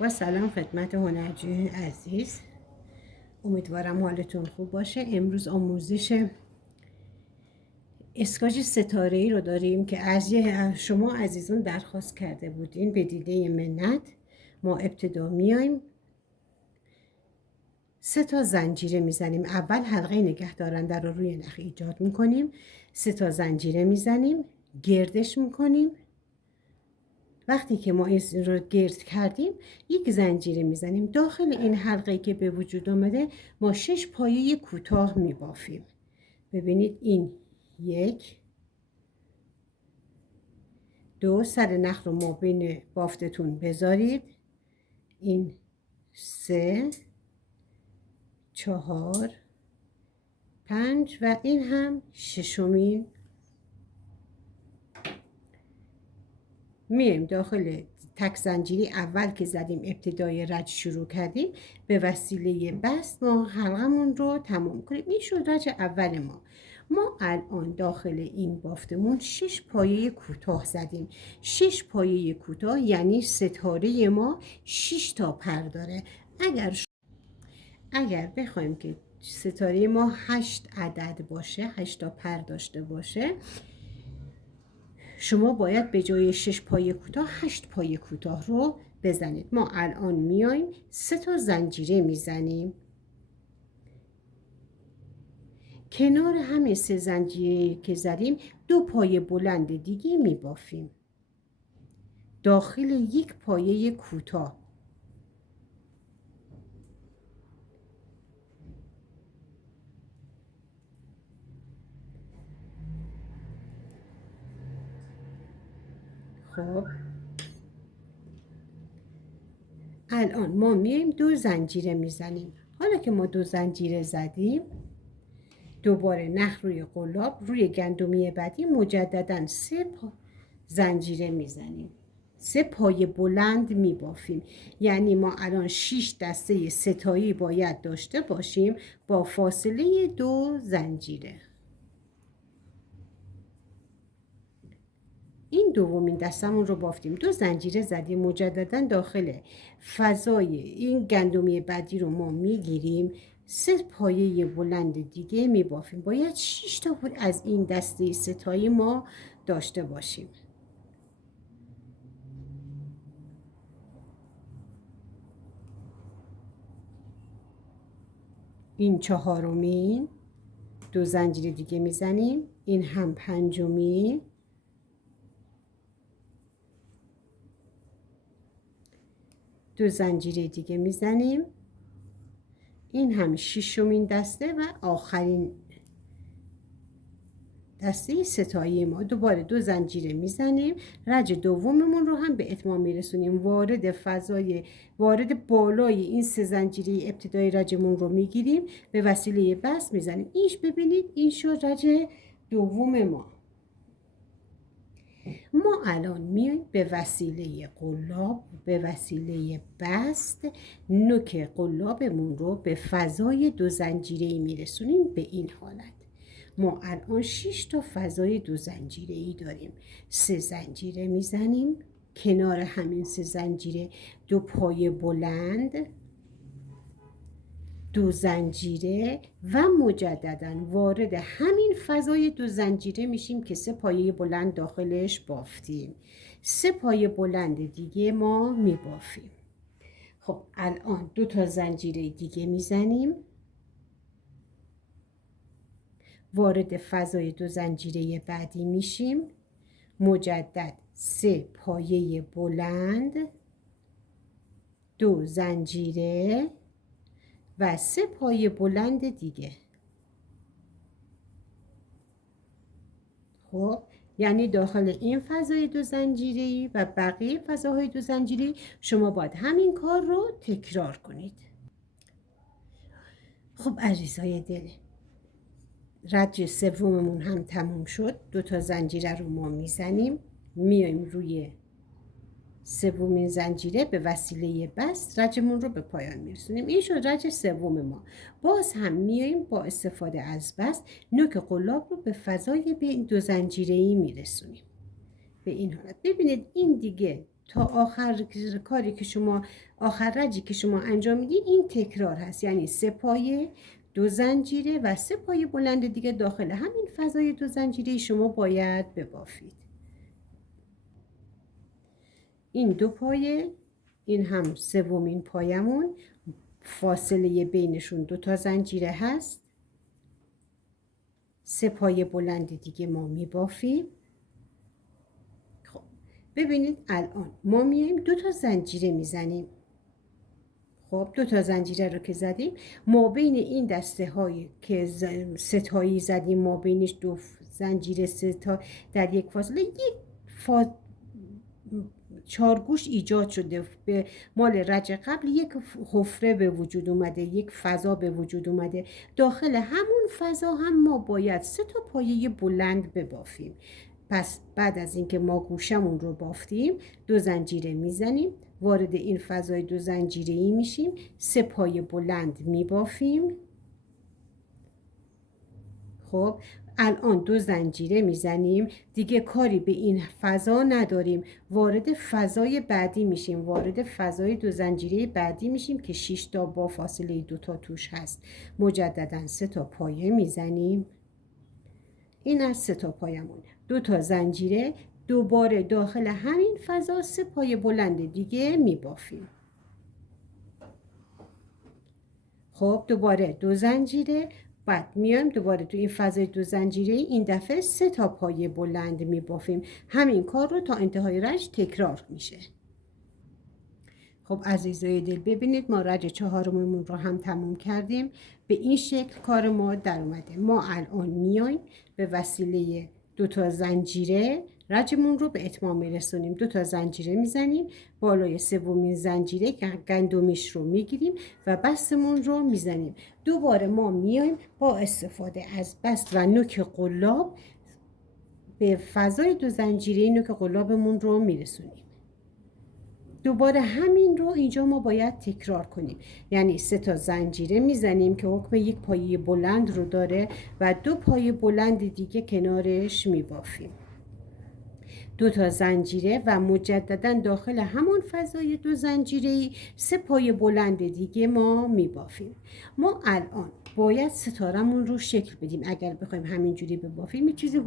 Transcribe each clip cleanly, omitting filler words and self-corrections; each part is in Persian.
با سلام خدمت هنرجوی عزیز، امیدوارم حالتون خوب باشه. امروز آموزش اسکاچ ستاره‌ای رو داریم که از شما عزیزان درخواست کرده بودین. به دیده منت ما ابتدا میایم 3 زنجیره میزنیم. اول حلقه نگهدارنده رو روی نخ ایجاد میکنیم، 3 زنجیره میزنیم، گردش میکنیم. وقتی که ما این رو گرد کردیم 1 زنجیره میزنیم. داخل این حلقه که به وجود آمده ما 6 پایه کوتاه میبافیم. ببینید این 1 2 سر نخ رو ما بین بافتتون بذارید، این 3 4 5 و این هم 6مین. میایم داخل تک زنجیری اول که زدیم ابتدای رج شروع کردیم، به وسیله بست ما حلقمون رو تمام کنیم. این شد رج اول ما الان داخل این بافتمون 6 پایه کوتاه زدیم. 6 پایه کوتاه یعنی ستاره ما 6 تا پر داره. اگر بخوایم که ستاره ما 8 عدد باشه، 8 تا پر داشته باشه، شما باید به جای 6 پایه کوتاه 8 پایه کوتاه رو بزنید. ما الان میایم 3 زنجیره میزنیم. کنار همین 3 زنجیره که زدیم 2 پایه بلند دیگه میبافیم داخل 1 پایه کوتاه. خب الان ما میایم 2 زنجیره میزنیم. حالا که ما 2 زنجیره زدیم، دوباره نخ روی قلاب، روی گندمی بعدی مجددا 3 زنجیره میزنیم. 3 پایه بلند میبافیم. یعنی ما الان 6 دسته ستایی باید داشته باشیم با فاصله 2 زنجیره. این دومین دستمون رو بافتیم، 2 زنجیره زدیم، مجددا داخل فضای این گندمی بعدی رو ما میگیریم، 3 پایه بلند دیگه میبافیم. باید 6 تا از این دسته ستایی ما داشته باشیم. این 4مین، 2 زنجیره دیگه میزنیم. این هم 5مین، 2 زنجیره دیگه میزنیم. این هم 6مین دسته و آخرین دسته ستایی ما. دوباره 2 زنجیره میزنیم، رج دوممون رو هم به اتمام میرسونیم. وارد بالای این 3 زنجیره ابتدای رجمون رو میگیریم، به وسیله بست میزنیم. اینش ببینید این شد رج دوم ما الان میایم به وسیله قلاب، به وسیله بست نوک قلابمون رو به فضای 2 زنجیره‌ای میرسونیم. به این حالت ما الان 6 تا فضای 2 زنجیره‌ای داریم. 3 زنجیره میزنیم، کنار همین 3 زنجیره 2 پایه بلند، 2 زنجیره و مجددا وارد همین فضای 2 زنجیره میشیم که 3 پایه بلند داخلش بافتیم. 3 پایه بلند دیگه ما میبافیم. خب الان 2 تا زنجیره دیگه میزنیم، وارد فضای 2 زنجیره بعدی میشیم، مجدد 3 پایه بلند، 2 زنجیره و 3 پایه بلند دیگه. خب یعنی داخل این فضای 2 زنجیره‌ای و بقیه فضاهای 2 زنجیره‌ای شما باید همین کار رو تکرار کنید. خب عزیزای دل، رج سوممون هم تموم شد. 2 تا زنجیره رو ما میزنیم، میایم روی 3مین زنجیره به وسیله بست رجمون رو به پایان میرسونیم. این شد رج سوم ما. باز هم میایم با استفاده از بست نوک قلاب رو به فضای به این 2 زنجیره‌ای میرسونیم. به این حالت ببینید این دیگه تا آخر کاری که شما آخر رجی که شما انجام میدین این تکرار هست، یعنی 3 پایه 2 زنجیره و 3 پایه بلند دیگه داخل همین فضای 2 زنجیره شما باید ببافید. این 2 پایه، این هم سومین پایمون، فاصله بینشون 2 تا زنجیره هست. 3 پایه بلند دیگه ما میبافیم. خب ببینید الان ما میایم 2 تا زنجیره میزنیم. خب 2 تا زنجیره رو که زدیم، ما بین این دسته هایی که 3 تایی زدیم، ما بینش 2 زنجیره 3 تا در یک فاصله یک چارگوش ایجاد شده. به مال رج قبل یک حفره به وجود اومده، یک فضا به وجود اومده. داخل همون فضا هم ما باید 3 تا پایه بلند ببافیم. پس بعد از اینکه ما گوشمون رو بافتیم 2 زنجیره میزنیم، وارد این فضای 2 زنجیره‌ای میشیم، 3 پایه بلند میبافیم. خب الان 2 زنجیره میزنیم، دیگه کاری به این فضا نداریم، وارد فضای بعدی میشیم، وارد فضای 2 زنجیره بعدی میشیم که 6 تا با فاصله 2 تا توش هست. مجددا 3 تا پایه میزنیم. این از 3 تا پایمون. 2 تا زنجیره، دوباره داخل همین فضا 3 پایه بلند دیگه میبافیم. خب دوباره 2 زنجیره، بعد میایم دوباره تو این فضای 2 زنجیره این دفعه 3 تا پایه بلند میبافیم. همین کار رو تا انتهای رج تکرار میشه. خب عزیزای دل ببینید ما رج 4مون رو هم تموم کردیم. به این شکل کار ما در اومده. ما الان میایم به وسیله 2 تا زنجیره رجمون رو به اتمام میرسونیم. 2 تا زنجیره میزنیم، بالای سومین زنجیره گندمیش رو میگیریم و بستمون رو میزنیم. دوباره ما میایم با استفاده از بست و نوک قلاب به فضای 2 زنجیره نوک قلابمون رو میرسونیم. دوباره همین رو اینجا ما باید تکرار کنیم، یعنی 3 تا زنجیره میزنیم که حکم یک پایه بلند رو داره و 2 پایه بلند دیگه کنارش میبافیم. 2 تا زنجیره و مجددا داخل همون فضای 2 زنجیره‌ای 3 پایه بلند دیگه ما میبافیم. ما الان باید ستارمون رو شکل بدیم. اگر بخوایم همینجوری ببافیم یه چیزی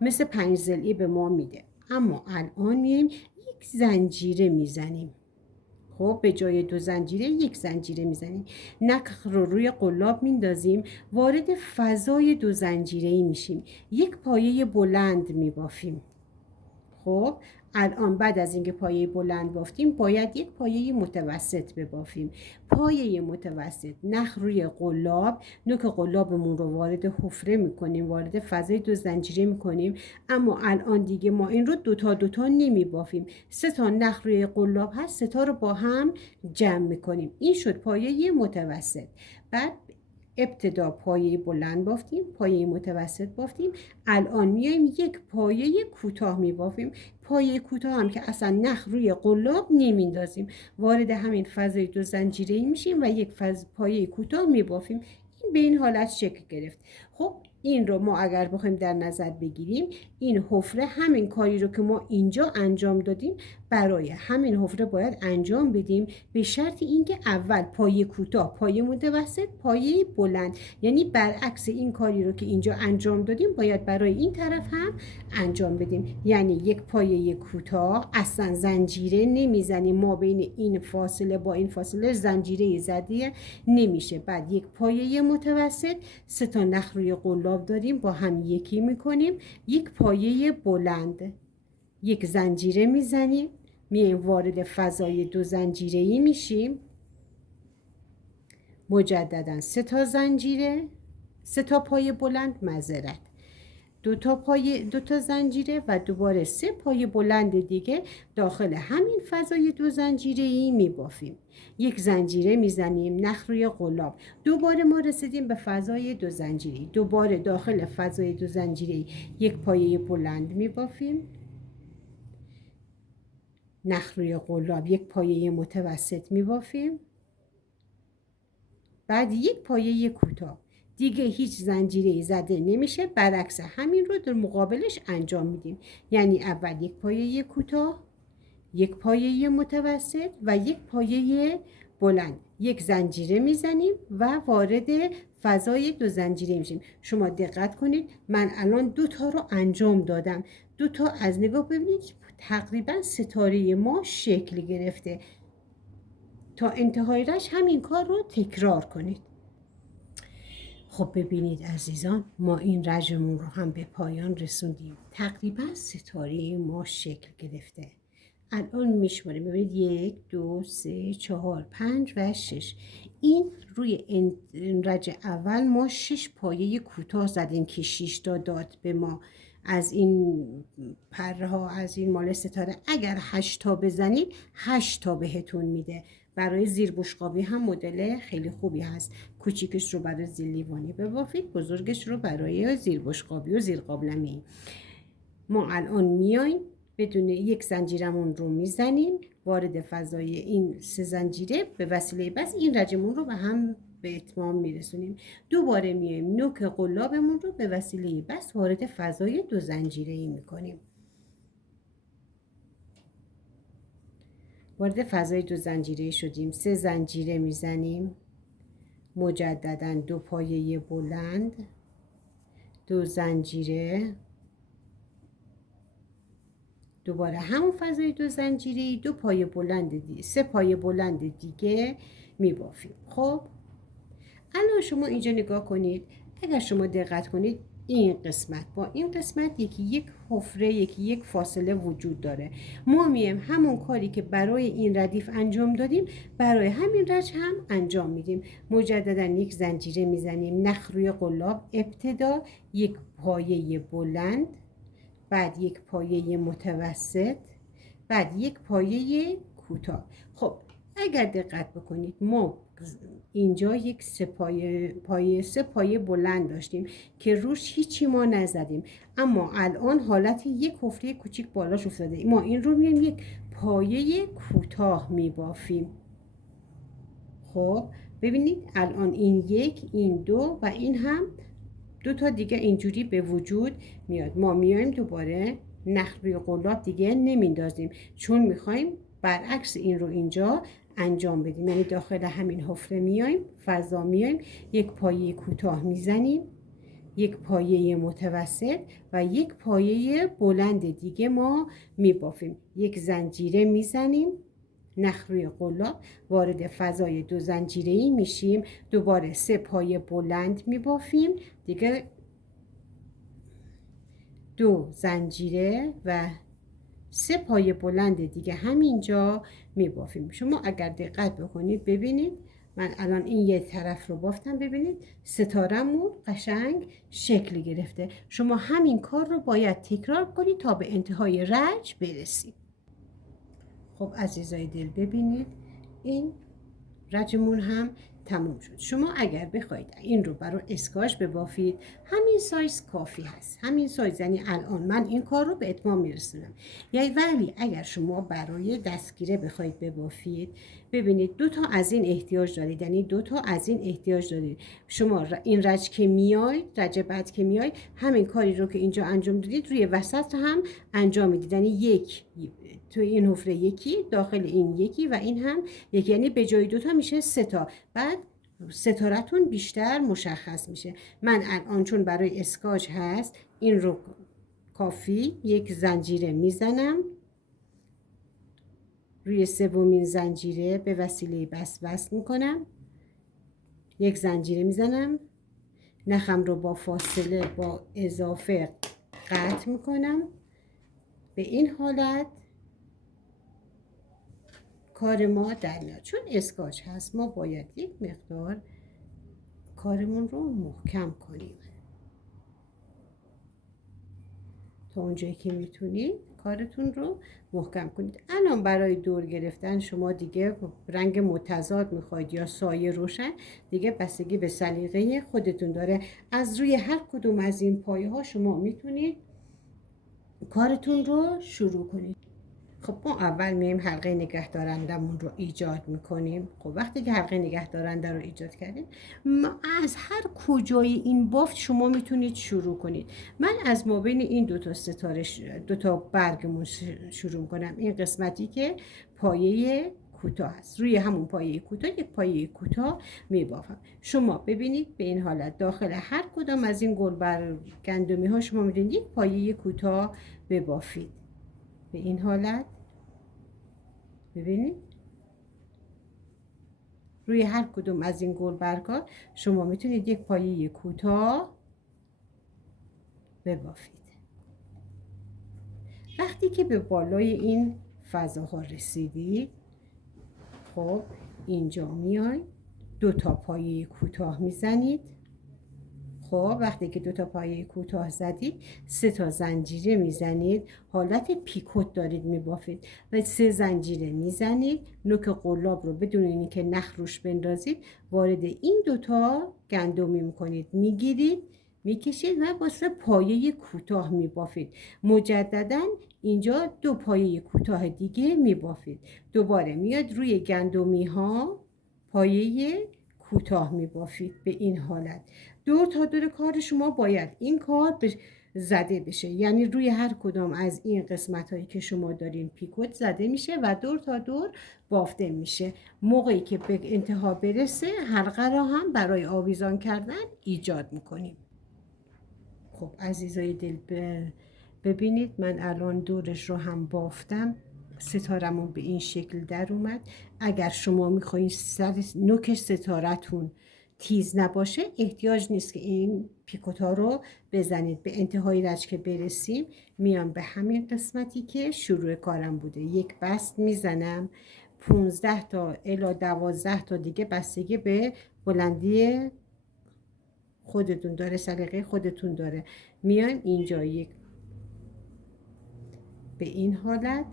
مثل 5 ضلعی به ما میده، اما الان میایم یک زنجیره میزنیم. خب به جای 2 زنجیره 1 زنجیره میزنیم، نخ رو روی قلاب میندازیم، وارد فضای 2 زنجیره‌ای میشیم، یک پایه بلند میبافیم. خب الان بعد از اینکه پایه بلند بافتیم باید یک پایه متوسط ببافیم. پایه متوسط، نخ روی قلاب، نوک قلابمون رو وارد حفره میکنیم، وارد فضای 2 زنجیره میکنیم، اما الان دیگه ما این رو 2 تا 2 تا نمی بافیم. 3 تا نخ روی قلاب هست، 3 تا رو با هم جمع میکنیم. این شد پایه متوسط. بعد ابتدا پایه بلند بافتیم، پایه متوسط بافتیم، الان میایم یک پایه کوتاه میبافیم. پایه کوتاه هم که اصلا نخ روی قلاب نمیندازیم، وارد همین فضای 2 زنجیره‌ای میشیم و یک پایه کوتاه میبافیم. این به این حالت شکل گرفت. خب این رو ما اگر بخوایم در نظر بگیریم، این حفره همین کاری رو که ما اینجا انجام دادیم برای همین حفره باید انجام بدیم، به شرط اینکه اول پایه کوتاه، پایه متوسط، پایه بلند، یعنی برعکس این کاری رو که اینجا انجام دادیم باید برای این طرف هم انجام بدیم. یعنی یک پایه کوتاه، اصلا زنجیره نمیزنیم، ما بین این فاصله با این فاصله زنجیره زدی نمیشه. بعد یک پایه متوسط، 3 تا نخ روی قلاب داریم با هم یکی میکنیم، یک پایه بلند، یک زنجیره میزنیم، میایم وارد فضای 2 زنجیره‌ای میشیم، مجددا 3 تا زنجیره، 3 تا پایه بلند، معذرت، 2 تا زنجیره و دوباره 3 پایه بلند دیگه داخل همین فضای 2 زنجیره‌ای میبافیم. یک زنجیره میزنیم، نخ روی قلاب، دوباره ما رسیدیم به فضای 2 زنجیره‌ای، دوباره داخل فضای 2 زنجیره‌ای یک پایه بلند میبافیم، نخ روی قلاب، یک پایه متوسط میبافیم، بعد یک پایه کوتاه. دیگه هیچ زنجیره زده نمیشه، برعکس همین رو در مقابلش انجام میدیم. یعنی اول یک پایه کوتاه، یک پایه متوسط و یک پایه بلند. یک زنجیره میزنیم و وارد فضای 2 زنجیره میشیم. شما دقت کنید من الان 2 تا رو انجام دادم. 2 تا از نگاه ببینید تقریبا ستاره ما شکل گرفته. تا انتهای رشت همین کار رو تکرار کنید. خب ببینید عزیزان، ما این رجمون رو هم به پایان رسوندیم. تقریبا ستاره ما شکل گرفته. الان میشماریم. ببینید 1 2 3 4 5 و 6. این روی این رج اول ما 6 پایه کوتاه زدیم که 6 تا داد به ما از این پره ها، از این مال ستاره. اگر 8 تا بزنید 8 تا بهتون میده. برای زیر بشقابی هم مدل خیلی خوبی هست. کوچیکش رو برای زیر لیوانی ببافید، بزرگش رو برای زیر بشقابی و زیر قابلمه. ما الان میایم بدون یک زنجیرمون رو میزنیم وارد فضای این 3 زنجیره. به وسیله بس این رجمون رو به هم به اتمام میرسونیم. دوباره میایم نوک قلابمون رو به وسیله بس وارد فضای 2 زنجیره‌ای میکنیم. وارد فضای 2 زنجیره شدیم. 3 زنجیره میزنیم. مجددا 2 پایه بلند، 2 زنجیره، دوباره همون فضای 2 زنجیره، 2 پایه بلند دیگه، 3 پایه بلند دیگه میبافیم. خب الان شما اینجا نگاه کنید. اگر شما دقت کنید این قسمت با این قسمت یکی یک حفره، یکی یک فاصله وجود داره. ما میایم همون کاری که برای این ردیف انجام دادیم برای همین رج هم انجام میدیم. مجددا یک زنجیره میزنیم، نخ روی قلاب. ابتدا یک پایه بلند، بعد یک پایه متوسط، بعد یک پایه کوتاه. خب اگر دقت بکنید ما اینجا یک 3 پایه بلند داشتیم که روش هیچی ما نزدیم، اما الان حالت یک حفره کوچیک بالاش افتاده. ما این رو میایم یک پایه کوتاه میبافیم. خب ببینید الان این 1، این 2 و این هم 2 تا دیگه اینجوری به وجود میاد. ما میایم دوباره نخ روی قلاب دیگه نمیندازیم، چون میخوایم برعکس این رو اینجا انجام بدیم. یعنی داخل همین حفره میایم، فضا میایم، یک پایه کوتاه میزنیم، یک پایه متوسط و یک پایه بلند دیگه ما میبافیم. یک زنجیره میزنیم، نخ روی قلاب، وارد فضای 2 زنجیره‌ای میشیم. دوباره 3 پایه بلند میبافیم دیگه، 2 زنجیره و 3 پایه بلند دیگه همینجا میبافیم. شما اگر دقت بکنید ببینید من الان این یه طرف رو بافتم. ببینید ستارمون قشنگ شکل گرفته. شما همین کار رو باید تکرار کنید تا به انتهای رج برسید. خب عزیزای دل ببینید این رجمون هم تموم شد. شما اگر بخواید این رو برای اسکاش ببافید همین سایز کافی هست. همین سایز، یعنی الان من این کار رو به اتمام میرسونم. یعنی ولی اگر شما برای دستگیره بخواید ببافید ببینید 2 تا از این احتیاج دارید، یعنی 2 تا از این احتیاج دارید. شما این رج که میاید، رج بعد که میاید همین کاری رو که اینجا انجام دادید روی وسط هم انجام میدید. یعنی یک تو این حفره یکی، داخل این یکی و این هم یکی، یعنی به جای 2 تا میشه 3 تا. بعد ستارتون بیشتر مشخص میشه. من الان چون برای اسکاچ هست این رو کافی یک زنجیره میزنم، روی 3مین زنجیره به وسیله بس وصل میکنم، یک زنجیره میزنم، نخم رو با فاصله با اضافه قطع میکنم. به این حالت کار ما در میاد. چون اسکاچ هست ما باید یک مقدار کارمون رو محکم کنیم. تا اونجایی که میتونید کارتون رو محکم کنید. الان برای دور گرفتن شما دیگه رنگ متضاد میخواید یا سایه روشن، دیگه بستگی به سلیقه خودتون داره. از روی هر کدوم از این پایه ها شما میتونید کارتون رو شروع کنید. خب ما اول میایم حلقه نگه دارندمون رو ایجاد میکنیم. خب وقتی که حلقه نگه دارنده رو ایجاد کردیم، ما از هر کجای این بافت شما میتونید شروع کنید. من از ما بین این دو تا برگمون شروع میکنم. این قسمتی که پایه کوتاه هست، روی همون پایه کوتاه یک پایه کوتاه میبافم. شما ببینید به این حالت داخل هر کدام از این گلبر گندمی ها شما میتونید یک پایه کوتاه ببافید. به این حالت ببینید روی هر کدوم از این گلبرگ‌ها شما میتونید یک پایه کوتاه ببافید. وقتی که به بالای این فضاها رسیدید، خب اینجا میای دو تا پایه کوتاه میزنید. خب وقتی که دو تا پایه کوتاه زدید 3 تا زنجیره میزنید، حالت پیکوت دارید میبافید و 3 زنجیره میزنید. نوک قلاب رو بدون اینکه نخ روش بندازید وارد این دو تا گندمی میکنید، میگیرید میکشید و واسه پایه کوتاه میبافید. مجددا اینجا 2 پایه کوتاه دیگه میبافید. دوباره میاد روی گندمی ها پایه کوتاه میبافید. به این حالت دور تا دور کار شما باید این کار زده بشه، یعنی روی هر کدام از این قسمت هایی که شما دارین پیکوت زده میشه و دور تا دور بافته میشه. موقعی که به انتها برسه حلقه را هم برای آویزان کردن ایجاد میکنیم. خب عزیزای دل ببینید من الان دورش رو هم بافتم، ستارمون به این شکل در اومد. اگر شما میخواین سر نوک ستارتون تیز نباشه احتیاج نیست که این پیکوتا رو بزنید. به انتهای رج که برسیم میام به همین قسمتی که شروع کارم بوده، یک بست میزنم. 15 تا الی 12 تا دیگه بستگی به بلندی خودتون داره، سلیقه خودتون داره. میایم اینجا یک به این حالت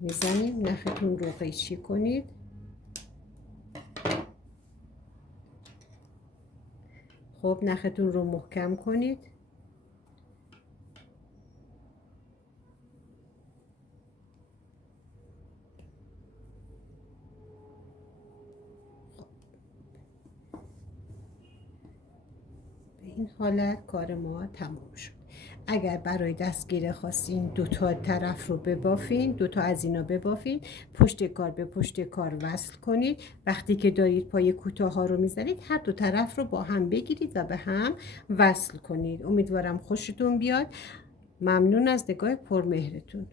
میزنید، نختون رو قیچی کنید. خب نختون رو محکم کنید. به این حالت کار ما تمام شد. اگر برای دستگیره خواستین دو تا طرف رو ببافین، دو تا از اینا ببافین، پشت کار به پشت کار وصل کنید. وقتی که دارید پای کوتاه ها رو میزنید هر دو طرف رو با هم بگیرید و به هم وصل کنید. امیدوارم خوشتون بیاد. ممنون از نگاه پرمهرتون.